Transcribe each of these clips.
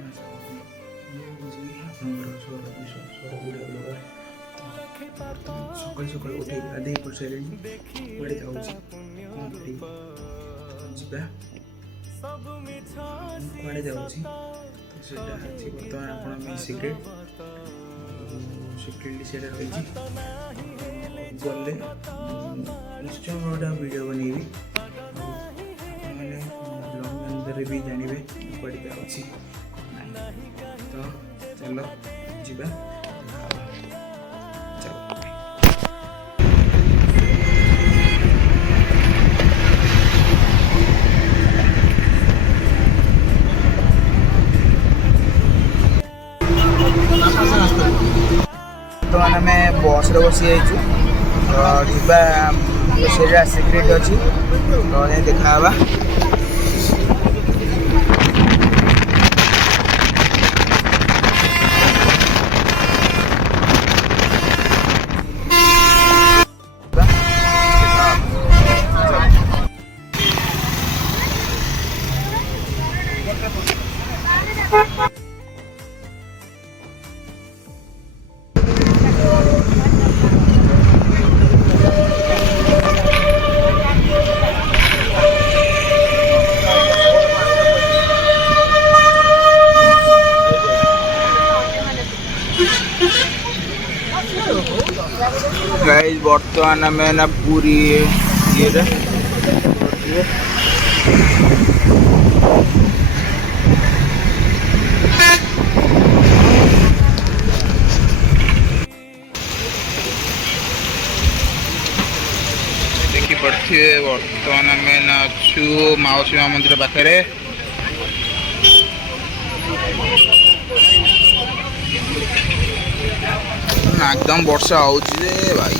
ना चाहूँगी मुझे आपंकर स्वर वीडियो ब्लॉगर सकाल सकाल उठे गाधे कर सारे कड़े जाऊँ कौन जा कड़े जाऊँ तो से बर्तमान आप सिक्रेट सिक्रेटली से रही गले निश्चय गोटे वीडियो बनैबी मैंने ब्लॉग अंदर भी जानवे कड़े जाऊँ तो चलो जीवा बर्तमान आम बस बसी जा सिक्रेट अच्छी तो देखा गाइस बर्तमान आम ना पूरी ये देखी पड़े बर्तमान आम ना अच्छु माउसी माँ मंदिर पाखे एकदम वर्षा हो भाई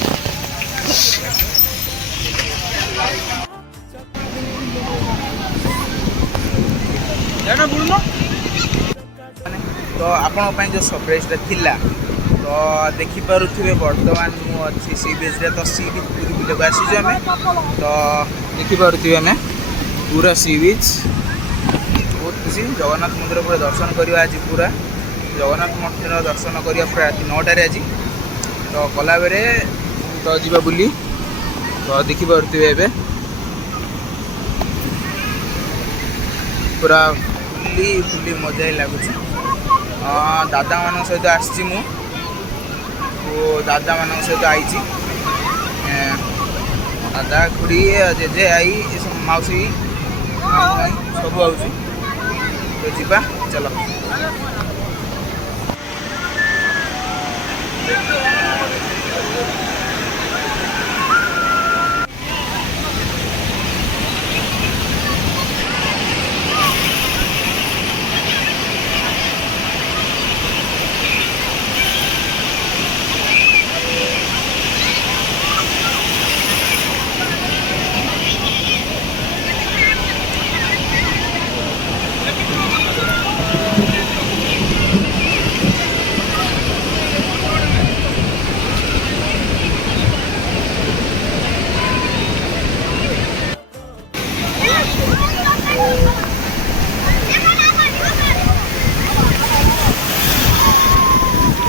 तो आपण जो सरप्राइज थिला तो देखिपे बर्तमान मुझे सी बीच तो सी बीच पूरी बुले आसी आम तो देखिपे आम पूरा सी बीच बहुत खुशी जगन्नाथ मंदिर पूरा दर्शन करवा आज पूरा जगन्नाथ मंदिर दर्शन करवा पूरा रात 9टार आज तो कला बेरे तो जीवा बुली तो देखिपे पूरा बुली बुली मजा ही लगुच दादा मान सहित आसी मु दादा मान सहित आई दादा खुड़ी जेजे आई मौसी सब आउची तो जीवा चलो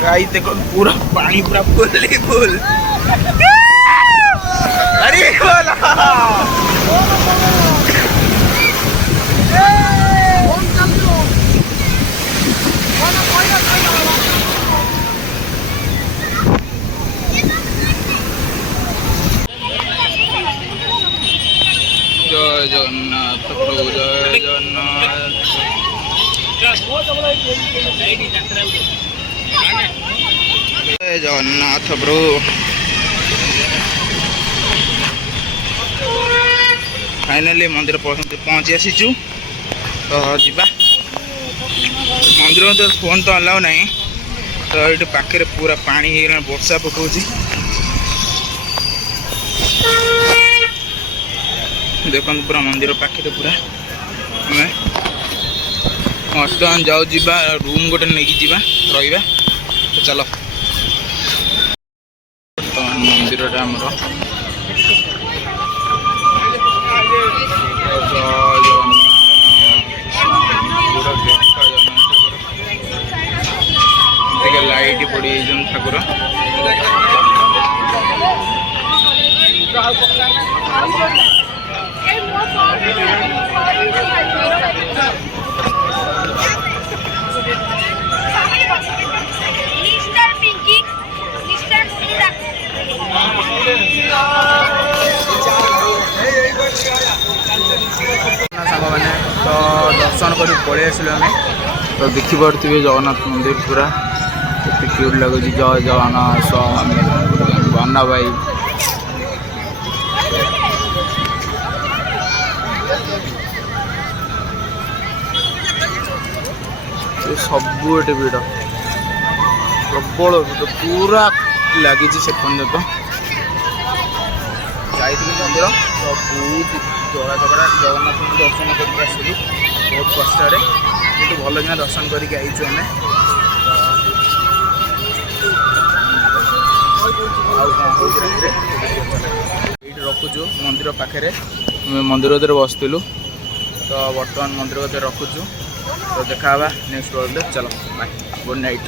गाइस देखो पूरा पानी पूरा फुल ही फुल अरे जय जगन्नाथ प्रभु जय जगन्नाथ जय जगन्नाथ प्रभु फाइनाली मंदिर पहुँची आसीचु तो जीवा मंदिर में फोन तो अलाउ नहीं तो ये पाखे पूरा पानी हो वर्षा पकाउची देखो पूरा मंदिर पाखे पूरा बर्तमान जाऊ जीवा रूम गोटे नहीं जीवा रहा तो चलो बर्तमान मंदिर आमर ଏଇଠି ପଡ଼ିଯାଇଛନ୍ତି ଠାକୁର। ସାଙ୍ଗମାନେ ତ ଦର୍ଶନ କରି ପଳେଇ ଆସିଲୁ ଆମେ। ତ ଦେଖିପାରୁଥିବେ ଜଗନ୍ନାଥ ମନ୍ଦିର ପୁରା କେତେ କ୍ୟୁଟ୍ ଲାଗୁଛି। ଜୟ ଜଗନ୍ନାଥ ସ୍ୱାମୀ ବନ୍ନା ଭାଇ। ସବୁ ଏଠି ଭିଡ଼, ପ୍ରବଳ ଭିଡ଼ ପୁରା ଲାଗିଛି ସେ ପର୍ଯ୍ୟନ୍ତ। ଯାଇଥିଲୁ ମନ୍ଦିର ତ ବହୁତ ଜଗା ଜଗନ୍ନାଥଙ୍କୁ ଦର୍ଶନ କରିକି ଆସିଲୁ ବହୁତ କଷ୍ଟରେ, କିନ୍ତୁ ଭଲ କିନା ଦର୍ଶନ କରିକି ଆଇଛୁ ଆମେ। ଆଉ କ'ଣ ହେଉଛି ରାତିରେ ଏଇଠି ରଖୁଛୁ ମନ୍ଦିର ପାଖରେ। ଆମେ ମନ୍ଦିର ଭିତରେ ବସିଥିଲୁ ତ ବର୍ତ୍ତମାନ ମନ୍ଦିର ଭିତରେ ରଖୁଛୁ। ତ ଦେଖା ହେବା ନେକ୍ସଟ ବ୍ଲଗରେ। ଚାଲ ବାଏ, ଗୁଡ୍ ନାଇଟ୍।